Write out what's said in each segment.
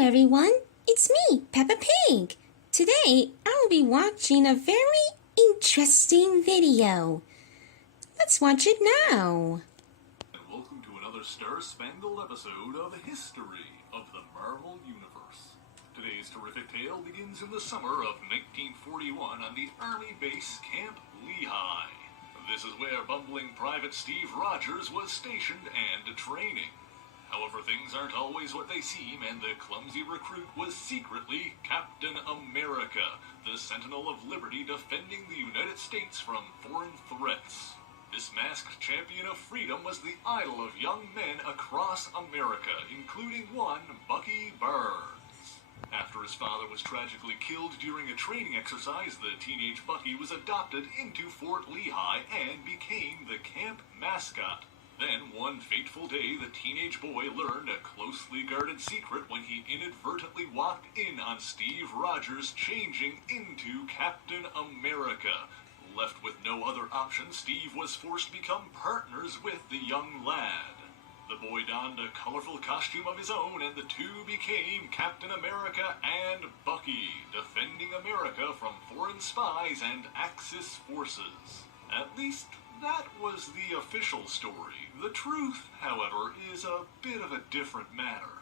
everyone, it's me, Peppa Pig. Today I'll be watching a very interesting video. Let's watch it now. Welcome to another star-spangled episode of History of the Marvel Universe. Today's terrific tale begins in the summer of 1941 on the Army base Camp Lehigh. This is where bumbling Private Steve Rogers was stationed and training. However, things aren't always what they seem, and the clumsy recruit was secretly Captain America, the Sentinel of Liberty defending the United States from foreign threats. This masked champion of freedom was the idol of young men across America, including one Bucky Barnes. After his father was tragically killed during a training exercise, the teenage Bucky was adopted into Fort Lehigh and became the camp mascot. Then, one fateful day, the teenage boy learned a closely guarded secret when he inadvertently walked in on Steve Rogers changing into Captain America. Left with no other option, Steve was forced to become partners with the young lad. The boy donned a colorful costume of his own, and the two became Captain America and Bucky, defending America from foreign spies and Axis forces. At least, that was the official story. The truth, however, is a bit of a different matter.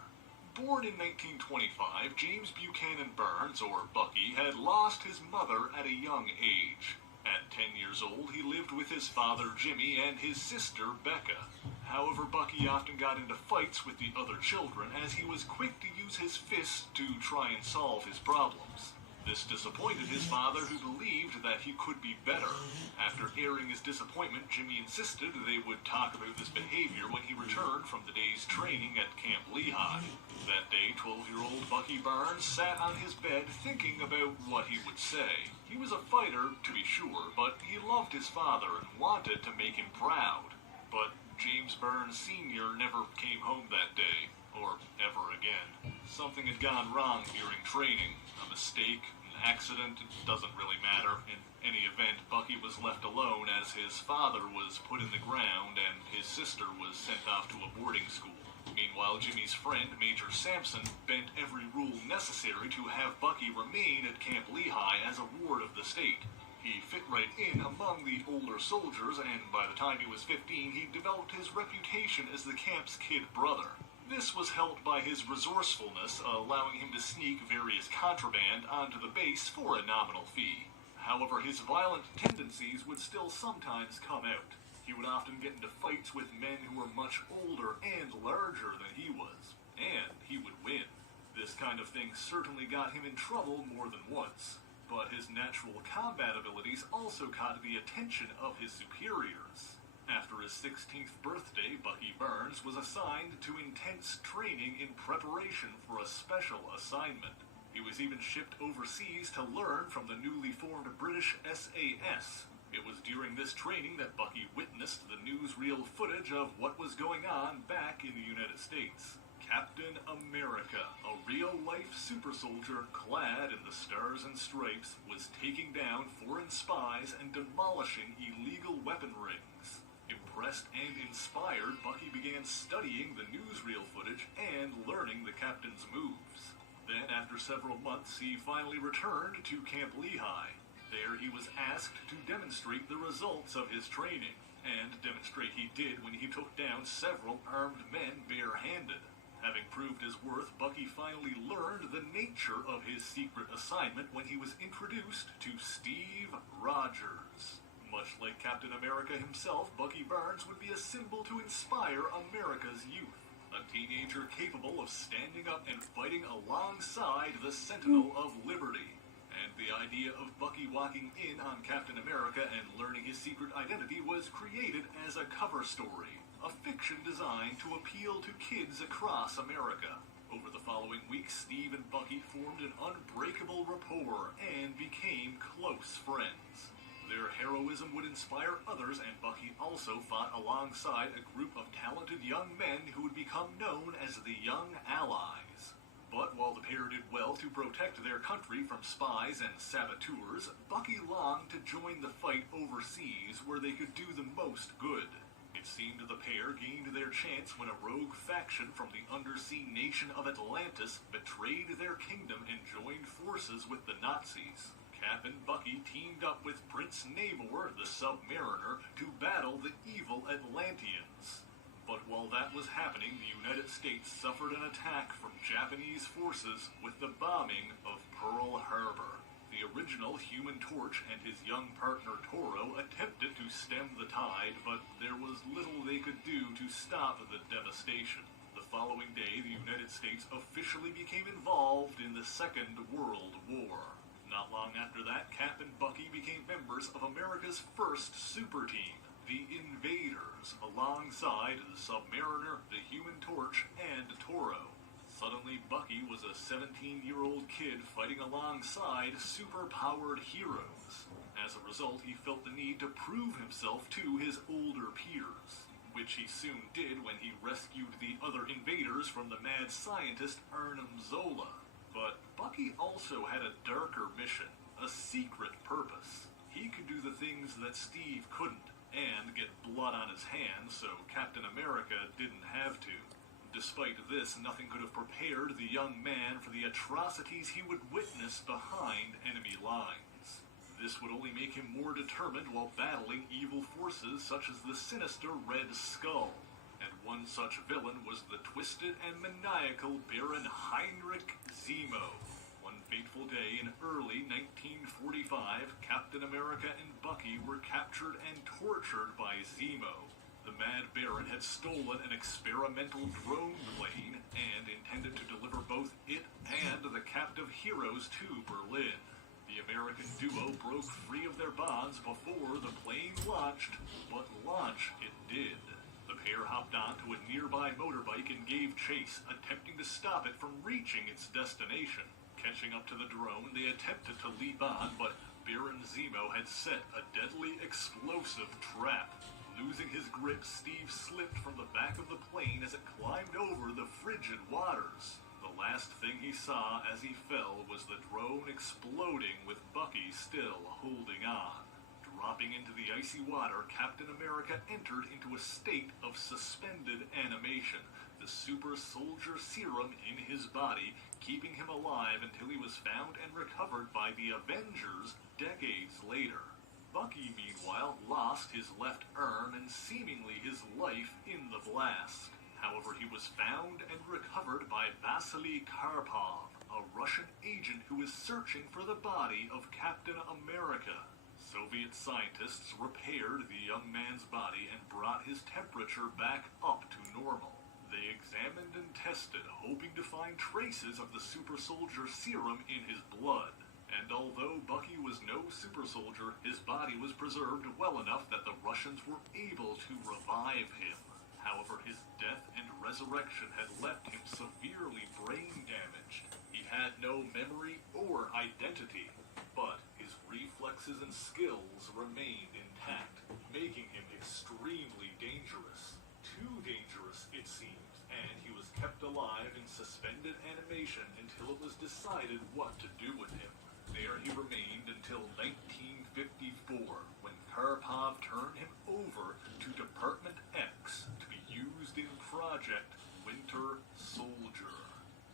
Born in 1925, James Buchanan Barnes, or Bucky, had lost his mother at a young age. At 10 years old, he lived with his father Jimmy and his sister Becca. However, Bucky often got into fights with the other children, as he was quick to use his fists to try and solve his problems. This disappointed his father, who believed that he could be better. After airing his disappointment, Jimmy insisted they would talk about this behavior when he returned from the day's training at Camp Lehigh. That day, 12-year-old Bucky Barnes sat on his bed thinking about what he would say. He was a fighter, to be sure, but he loved his father and wanted to make him proud. But James Barnes Sr. never came home that day, or ever again. Something had gone wrong during training. A mistake, an accident, it doesn't really matter. In any event, Bucky was left alone as his father was put in the ground and his sister was sent off to a boarding school. Meanwhile, Jimmy's friend, Major Sampson, bent every rule necessary to have Bucky remain at Camp Lehigh as a ward of the state. He fit right in among the older soldiers, and by the time he was 15, he developed his reputation as the camp's kid brother. This was helped by his resourcefulness, allowing him to sneak various contraband onto the base for a nominal fee. However, his violent tendencies would still sometimes come out. He would often get into fights with men who were much older and larger than he was, and he would win. This kind of thing certainly got him in trouble more than once, but his natural combat abilities also caught the attention of his superiors. After his 16th birthday, Bucky Barnes was assigned to intense training in preparation for a special assignment. He was even shipped overseas to learn from the newly formed British SAS. It was during this training that Bucky witnessed the newsreel footage of what was going on back in the United States. Captain America, a real-life super soldier clad in the stars and stripes, was taking down foreign spies and demolishing illegal weapon rings. Impressed and inspired, Bucky began studying the newsreel footage and learning the captain's moves. Then, after several months, he finally returned to Camp Lehigh. There he was asked to demonstrate the results of his training, and demonstrate he did when he took down several armed men barehanded. Having proved his worth, Bucky finally learned the nature of his secret assignment when he was introduced to Steve Rogers. Much like Captain America himself, Bucky Barnes would be a symbol to inspire America's youth. A teenager capable of standing up and fighting alongside the Sentinel of Liberty. And the idea of Bucky walking in on Captain America and learning his secret identity was created as a cover story, a fiction designed to appeal to kids across America. Over the following weeks, Steve and Bucky formed an unbreakable rapport and became close friends. Their heroism would inspire others, and Bucky also fought alongside a group of talented young men who would become known as the Young Allies. But while the pair did well to protect their country from spies and saboteurs, Bucky longed to join the fight overseas where they could do the most good. It seemed the pair gained their chance when a rogue faction from the undersea nation of Atlantis betrayed their kingdom and joined forces with the Nazis. Cap and Bucky teamed up with Prince Namor, the Submariner, to battle the evil Atlanteans. But while that was happening, the United States suffered an attack from Japanese forces with the bombing of Pearl Harbor. The original Human Torch and his young partner Toro attempted to stem the tide, but there was little they could do to stop the devastation. The following day, the United States officially became involved in the Second World War. Not long after that, Cap and Bucky became members of America's first super team, the Invaders, alongside the Submariner, the Human Torch, and Toro. Suddenly, Bucky was a 17-year-old kid fighting alongside super-powered heroes. As a result, he felt the need to prove himself to his older peers, which he soon did when he rescued the other invaders from the mad scientist Arnim Zola. But Bucky also had a darker mission, a secret purpose. He could do the things that Steve couldn't, and get blood on his hands so Captain America didn't have to. Despite this, nothing could have prepared the young man for the atrocities he would witness behind enemy lines. This would only make him more determined while battling evil forces such as the sinister Red Skull. And one such villain was the twisted and maniacal Baron Heinrich Zemo. One fateful day in early 1945, Captain America and Bucky were captured and tortured by Zemo. The Mad Baron had stolen an experimental drone plane and intended to deliver both it and the captive heroes to Berlin. The American duo broke free of their bonds before the plane launched, but launch it did. The pair hopped onto a nearby motorbike and gave chase, attempting to stop it from reaching its destination. Catching up to the drone, they attempted to leap on, but Baron Zemo had set a deadly explosive trap. Losing his grip, Steve slipped from the back of the plane as it climbed over the frigid waters. The last thing he saw as he fell was the drone exploding with Bucky still holding on. Dropping into the icy water, Captain America entered into a state of suspended animation, the super soldier serum in his body, keeping him alive until he was found and recovered by the Avengers decades later. Bucky, meanwhile, lost his left arm and seemingly his life in the blast. However, he was found and recovered by Vasily Karpov, a Russian agent who was searching for the body of Captain America. Soviet scientists repaired the young man's body and brought his temperature back up to normal. They examined and tested, hoping to find traces of the super soldier serum in his blood. And although Bucky was no super soldier, his body was preserved well enough that the Russians were able to revive him. However, his death and resurrection had left him severely brain damaged. He had no memory or identity, but his reflexes and skills remained intact, making him extremely dangerous. Too dangerous, it seemed, and he was kept alive in suspended animation until it was decided what to do with him. There he remained until 1954, when Karpov turned him over to Department X to be used in Project Winter Soldier.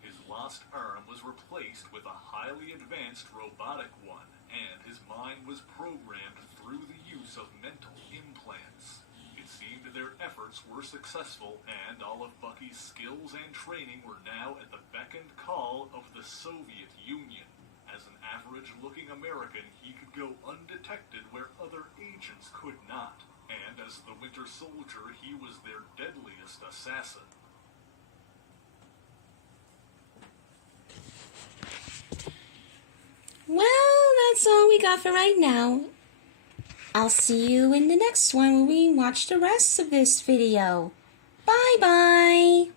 His lost arm was replaced with a highly advanced robotic one, and his mind was programmed through the use of mental implants. It seemed their efforts were successful, and all of Bucky's skills and training were now at the beck and call of the Soviet Union. As an average-looking American, he could go undetected where other agents could not, and as the Winter Soldier, he was their deadliest assassin. Well, that's all we got for right now. I'll see you in the next one when we watch the rest of this video. Bye-bye!